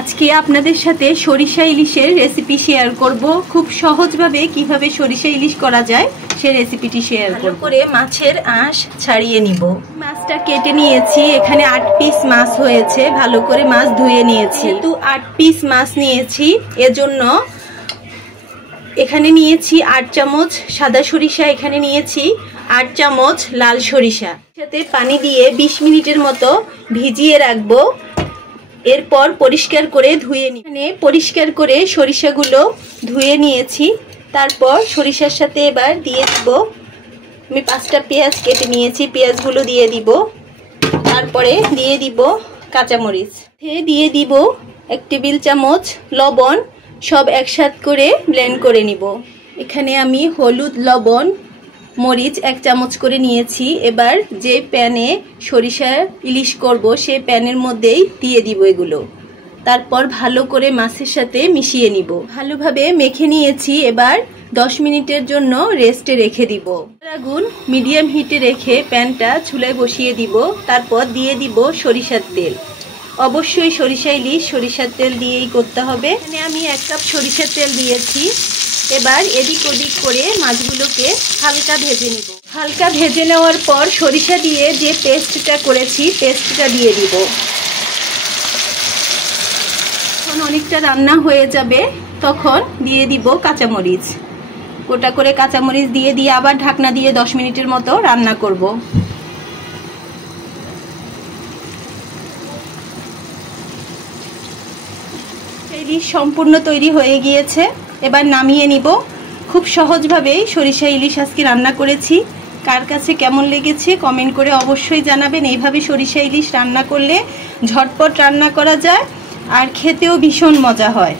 আজকে আপনাদের সাথে সরিষা ইলিশের রেসিপি শেয়ার করব। খুব সহজভাবে কিভাবে সরিষা ইলিশ করা যায় সেই রেসিপিটি শেয়ার করব। করে মাছের আঁশ ছাড়িয়ে নিব। মাছটা কেটে নিয়েছি, এখানে 8 পিস মাছ হয়েছে। ভালো করে মাছ ধুয়ে নিয়েছি। তো 8 পিস মাছ নিয়েছি, এজন্য এখানে নিয়েছি 8 চামচ সাদা সরিষা, এখানে নিয়েছি 8 চামচ লাল সরিষা। সাথে পানি দিয়ে 20 মিনিটের মতো ভিজিয়ে রাখবো। এরপর পরিষ্কার করে ধুয়ে নিই। এখানে পরিষ্কার করে সরিষাগুলো ধুয়ে নিয়েছি। তারপর সরিষার সাথে এবার দিয়ে দিব, আমি 5টা পেঁয়াজ কেটে নিয়েছি, পেঁয়াজগুলো দিয়ে দিব। তারপরে দিয়ে দিব কাঁচামরিচ, দিয়ে দিব 1 টেবিল চামচ লবণ। সব একসাথে করে ব্লেন্ড করে নিব। এখানে আমি হলুদ, লবণ, মরিচ 1 চামচ করে নিয়েছি। এবার যে প্যানে সরিষা ইলিশ করব সেই প্যানের মধ্যেই দিয়ে দিব এগুলো। তারপর ভালো করে মাছের সাথে মিশিয়ে নিব। ভালোভাবে মেখে নিয়েছি। এবার 10 মিনিটের জন্য রেস্টে রেখে দিব। আগুন মিডিয়াম হিটে রেখে প্যানটা চুলায় বসিয়ে দিব। তারপর দিয়ে দিব সরিষার তেল। অবশ্যই সরিষা ইলিশ সরিষার তেল দিয়েই করতে হবে। এখানে আমি 1 কাপ সরিষার তেল দিয়েছি। এবার এদিক ওদিক করে মাছগুলোকে হালকা ভেজে নিব। হালকা ভেজে নেওয়ার পর সরিষা দিয়ে যে পেস্টটা করেছি পেস্টটা দিয়ে দিব। যখন অনেকটা রান্না হয়ে যাবে তখন দিয়ে দিব কাঁচামরিচ। গোটা করে কাঁচামরিচ দিয়ে আবার ঢাকনা দিয়ে 10 মিনিটের মতো রান্না করব। ইলিশ সম্পূর্ণ তৈরি হয়ে গিয়েছে। এবার নামিয়ে নিব। খুব সহজভাবেই সরিষা ইলিশ আজকে রান্না করেছি। কার কাছে কেমন লেগেছে কমেন্ট করে অবশ্যই জানাবেন। এইভাবে সরিষা ইলিশ রান্না করলে ঝটপট রান্না করা যায় আর খেতেও ভীষণ মজা হয়।